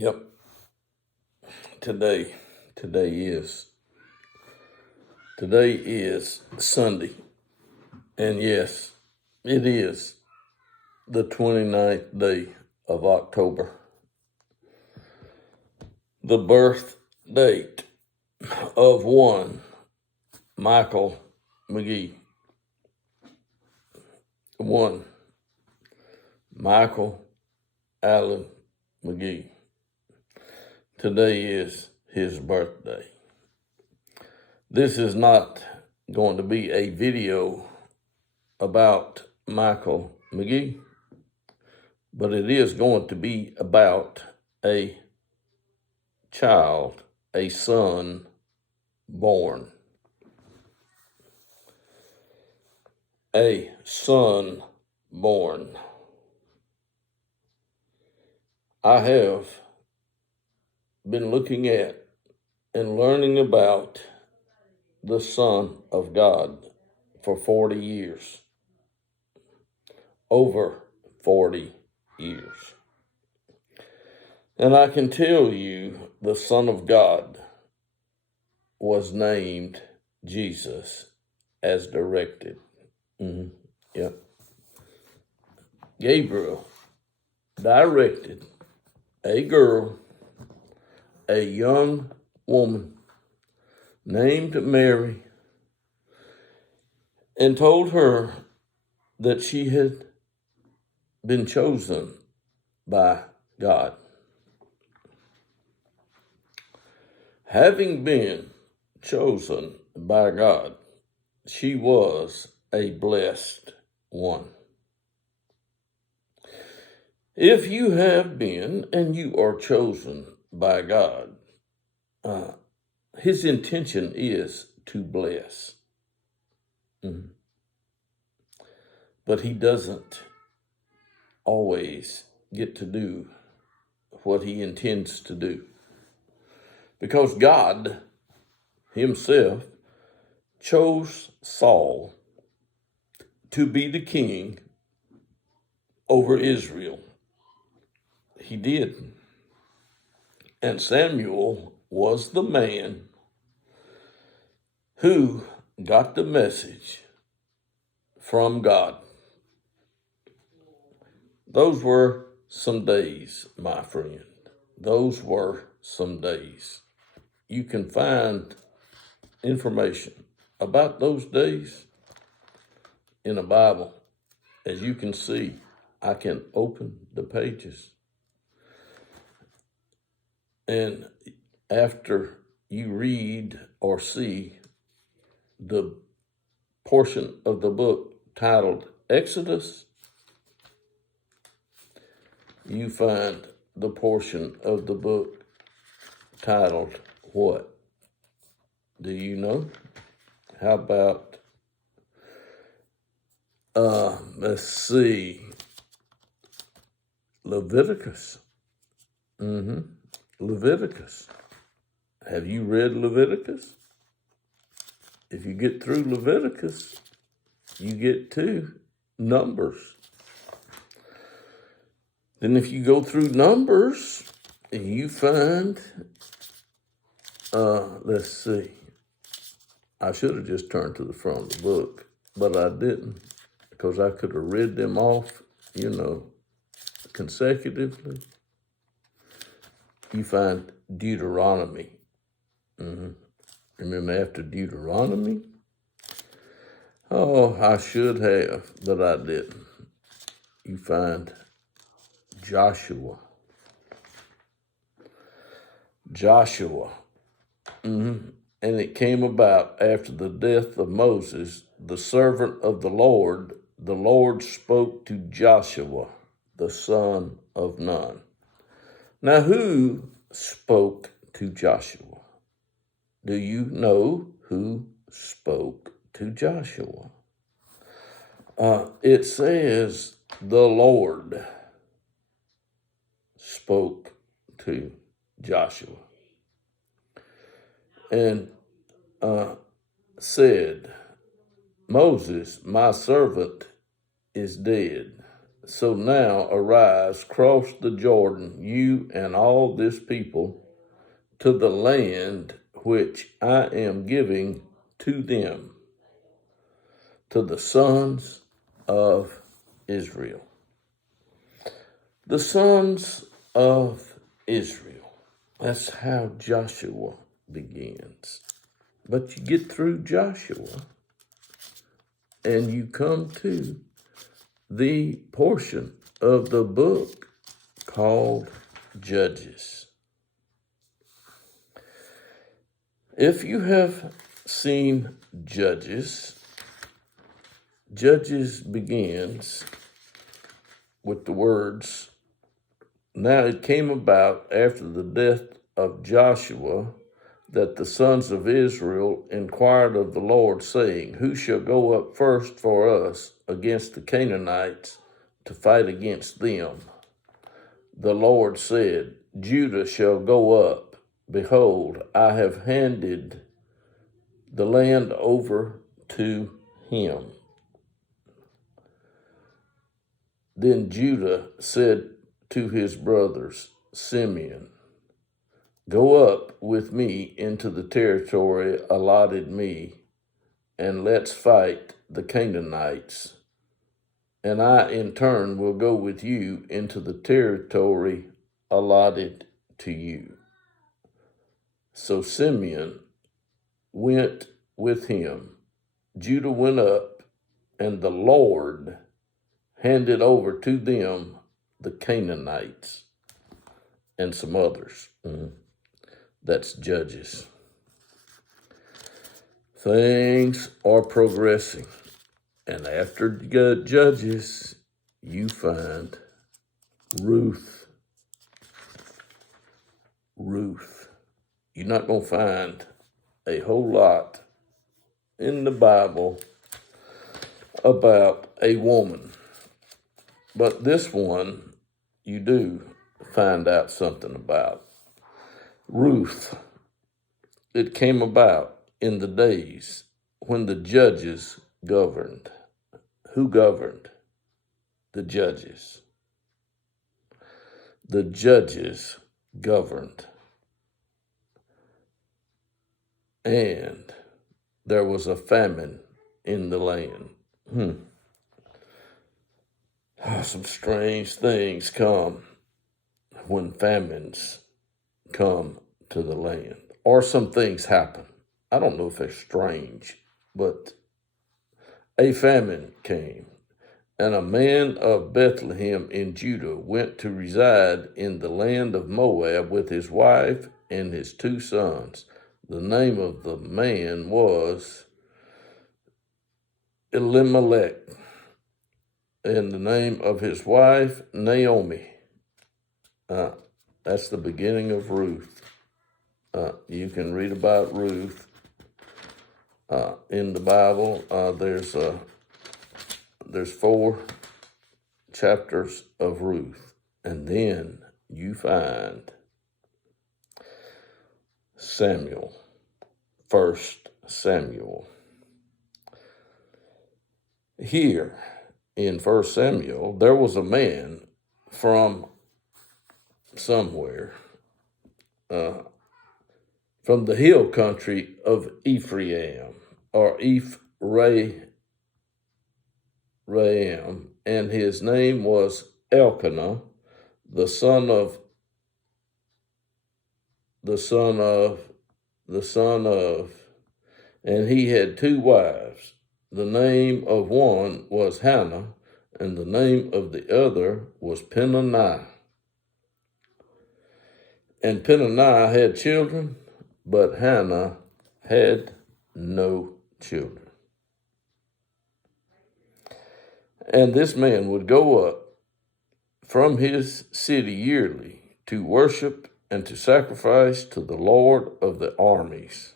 Yep. Today, today is today is Sunday. And yes, it is the 29th day of October. The birth date of one Michael McGee. One Michael Allen McGee. Today is his birthday. This is not going to be a video about Michael McGee, but it is going to be about a child, a son born. A son born. I have been looking at and learning about the Son of God for 40 years. Over 40 years. And I can tell you the Son of God was named Jesus as directed. Yep. Gabriel directed a girl, a young woman named Mary, and told her that she had been chosen by God. Having been chosen by God, she was a blessed one. If you have been and you are chosen by God, his intention is to bless. But he doesn't always get to do what he intends to do. Because God himself chose Saul to be the king over Israel. He did. And Samuel was the man who got the message from God. Those were some days, my friend. Those were some days. You can find information about those days in the Bible. As you can see, I can open the pages. And after you read or see the portion of the book titled Exodus, you find the portion of the book titled what? Do you know? How about, let's see, Leviticus. Leviticus. Have you read Leviticus? If you get through Leviticus, you get to Numbers. Then if you go through Numbers, you find, let's see, I should have just turned to the front of the book, but I didn't, because I could have read them off, consecutively. You find Deuteronomy. And then after Deuteronomy, I should have, but I didn't. You find Joshua. And it came about after the death of Moses, the servant of the Lord spoke to Joshua, the son of Nun. Now, who spoke to Joshua? Do you know who spoke to Joshua? It says the Lord spoke to Joshua and said, Moses, my servant, is dead. So now arise, cross the Jordan, you and all this people, to the land which I am giving to them, to the sons of Israel. The sons of Israel. That's how Joshua begins. But you get through Joshua and you come to the portion of the book called Judges. If you have seen Judges, Judges begins with the words, "Now it came about after the death of Joshua that the sons of Israel inquired of the Lord, saying, Who shall go up first for us against the Canaanites to fight against them? The Lord said, Judah shall go up. Behold, I have handed the land over to him." Then Judah said to his brothers, Simeon, "Go up with me into the territory allotted me, and let's fight the Canaanites. And I, in turn, will go with you into the territory allotted to you." So Simeon went with him. Judah went up, and the Lord handed over to them the Canaanites and some others. That's Judges. Things are progressing. And after Judges, you find Ruth. Ruth. You're not going to find a whole lot in the Bible about a woman. But this one, you do find out something about. Ruth. It came about in the days when the judges governed. Who governed? The judges. The judges governed. And there was a famine in the land. Some strange things come when famines come to the land, or some things happen. I don't know if they're strange, but a famine came, and a man of Bethlehem in Judah went to reside in the land of Moab with his wife and his 2 sons. The name of the man was Elimelech, and the name of his wife, Naomi. That's the beginning of Ruth. You can read about Ruth in the Bible. There's 4 chapters of Ruth, and then you find Samuel, 1 Samuel. Here in 1 Samuel, there was a man from somewhere, from the hill country of Ephraim, or Ephraim, and his name was Elkanah, the son of, and he had 2 wives. The name of one was Hannah, and the name of the other was Peninnah. And Peninnah had children, but Hannah had no children. And this man would go up from his city yearly to worship and to sacrifice to the Lord of the armies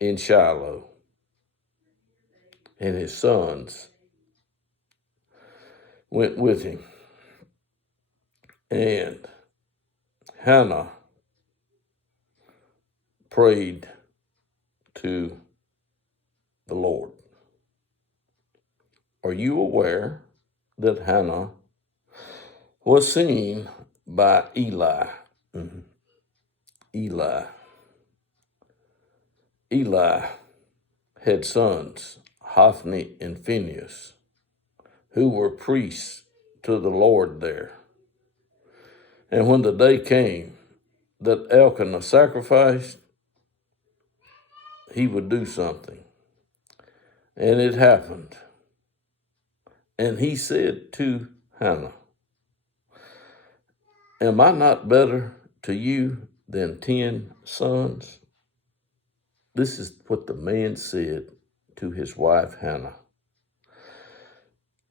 in Shiloh. And his sons went with him. And Hannah prayed to the Lord. Are you aware that Hannah was seen by Eli. Mhm. Eli. Eli had sons, Hophni and Phinehas, who were priests to the Lord there. And when the day came that Elkanah sacrificed, he would do something. And it happened. And he said to Hannah, "Am I not better to you than 10 sons?" This is what the man said to his wife Hannah.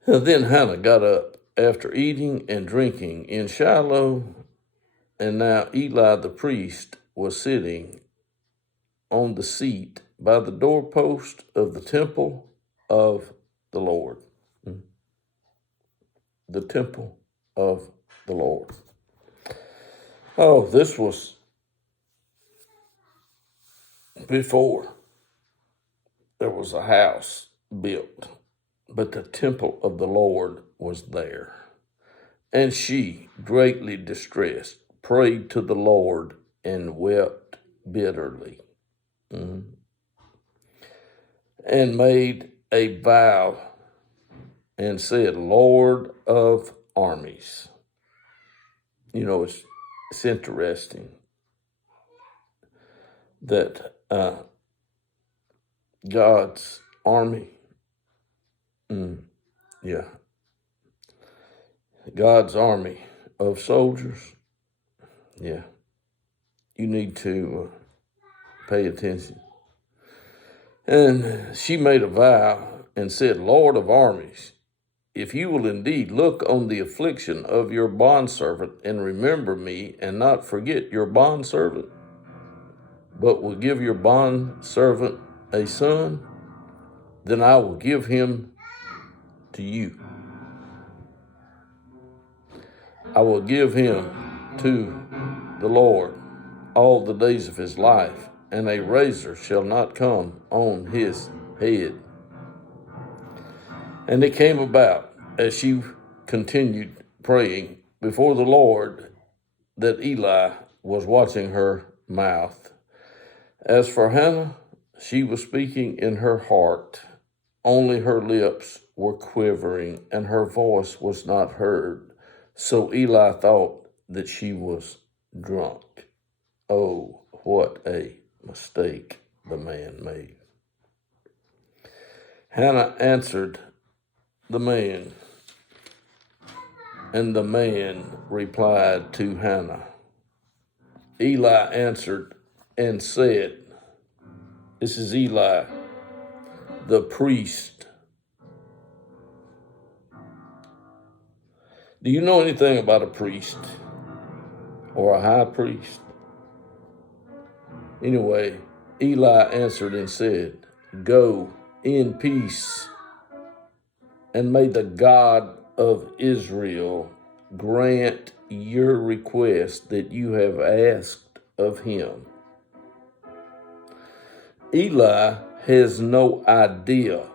And then Hannah got up after eating and drinking in Shiloh, and now Eli the priest was sitting on the seat by the doorpost of the temple of the Lord. The temple of the Lord. Oh, this was before there was a house built, but the temple of the Lord was there. And she, greatly distressed, prayed to the Lord and wept bitterly. And made a vow and said, "Lord of armies." You know, it's interesting that God's army, God's army of soldiers, you need to pay attention. And she made a vow and said, "Lord of armies, if you will indeed look on the affliction of your bondservant and remember me and not forget your bondservant, but will give your bondservant a son, then I will give him to you. I will give him to the Lord all the days of his life, and a razor shall not come on his head." And it came about, as she continued praying before the Lord, that Eli was watching her mouth. As for Hannah, she was speaking in her heart. Only her lips were quivering, and her voice was not heard. So Eli thought that she was drunk. Oh, what a mistake the man made. Hannah answered the man, and the man replied to Hannah. Eli answered and said, this is Eli, the priest. Do you know anything about a priest or a high priest? Anyway, Eli answered and said, "Go in peace, and may the God of Israel grant your request that you have asked of him." Eli has no idea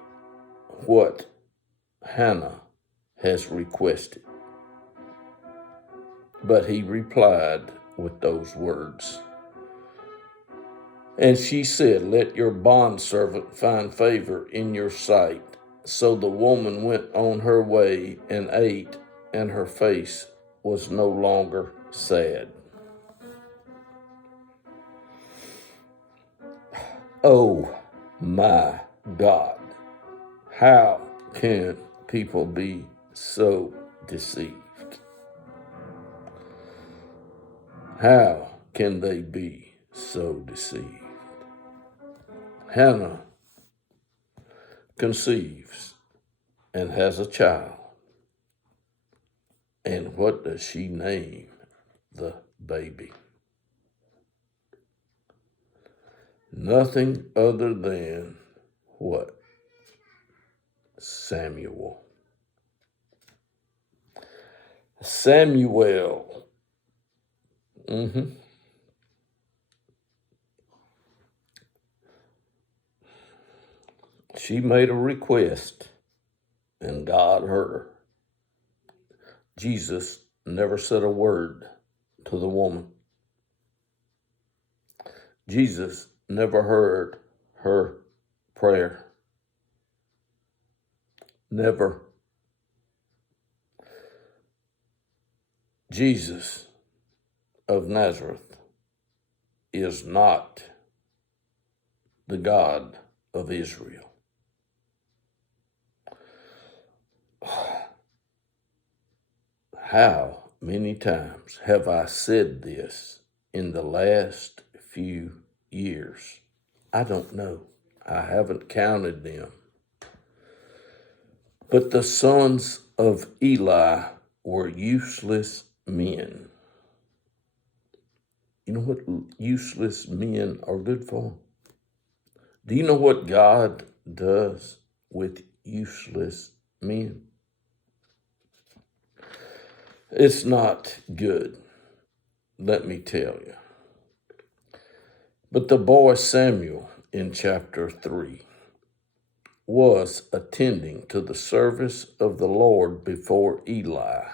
what Hannah has requested, but he replied with those words. And she said, "Let your bondservant find favor in your sight." So the woman went on her way and ate, and her face was no longer sad. Oh my God, how can people be so deceived? How can they be so deceived? Hannah conceives and has a child. And what does she name the baby? Nothing other than what? Samuel. Samuel. She made a request, and God heard her. Jesus never said a word to the woman. Jesus never heard her prayer. Never. Jesus of Nazareth is not the God of Israel. How many times have I said this in the last few years? I don't know. I haven't counted them. But the sons of Eli were useless men. You know what useless men are good for? Do you know what God does with useless men? It's not good, let me tell you. But the boy Samuel in chapter 3 was attending to the service of the Lord before Eli.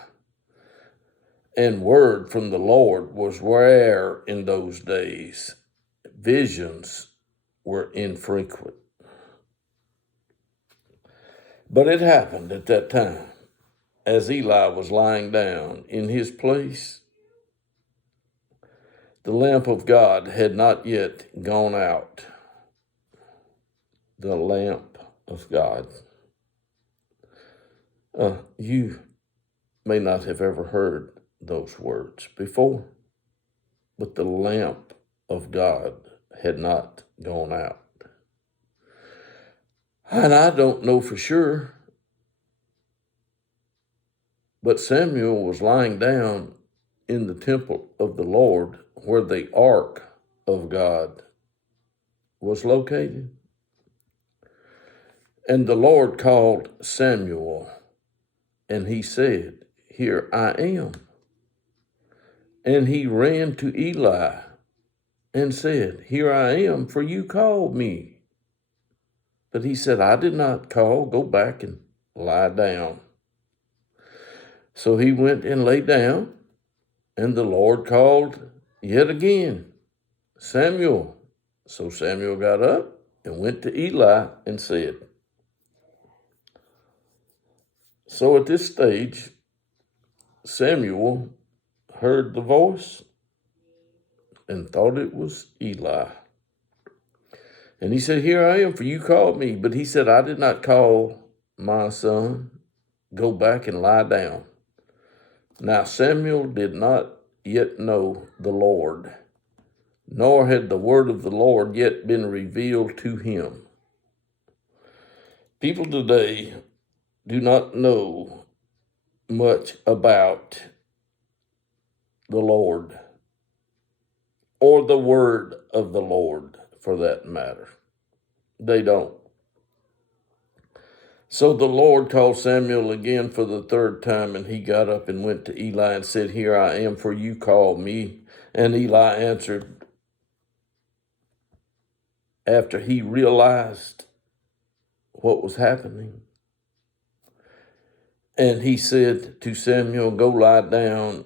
And word from the Lord was rare in those days. Visions were infrequent. But it happened at that time, as Eli was lying down in his place, the lamp of God had not yet gone out. The lamp of God. You may not have ever heard those words before, but the lamp of God had not gone out. And I don't know for sure, but Samuel was lying down in the temple of the Lord where the ark of God was located. And the Lord called Samuel, and he said, "Here I am." And he ran to Eli and said, "Here I am, for you called me." But he said, "I did not call. Go back and lie down." So he went and lay down, and the Lord called yet again, "Samuel." So Samuel got up and went to Eli and said. So at this stage, Samuel heard the voice and thought it was Eli. And he said, "Here I am, for you called me." But he said, "I did not call, my son. Go back and lie down." Now Samuel did not yet know the Lord, nor had the word of the Lord yet been revealed to him. People today do not know much about the Lord, or the word of the Lord, for that matter. They don't. So the Lord called Samuel again for the third time, and he got up and went to Eli and said, "Here I am, for you called me." And Eli answered, after he realized what was happening, and he said to Samuel, "Go lie down,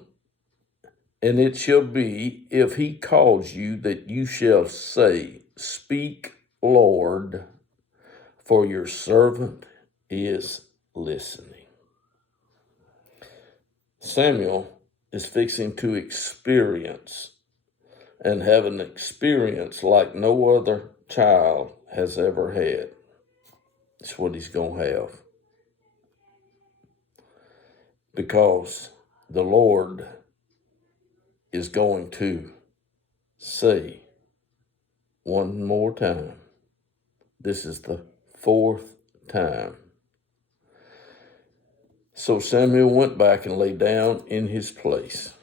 and it shall be, if he calls you, that you shall say, 'Speak, Lord, for your servant is listening.'" Samuel is fixing to experience and have an experience like no other child has ever had. It's what he's going to have. Because the Lord is going to say one more time. This is the fourth time. So Samuel went back and lay down in his place.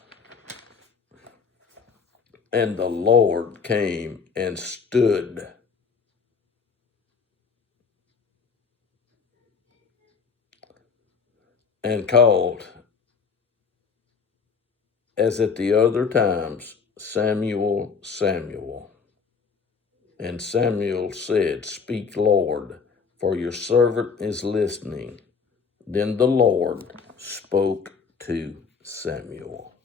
And the Lord came and stood and called, as at the other times, "Samuel, Samuel." And Samuel said, "Speak, Lord, for your servant is listening." Then the Lord spoke to Samuel.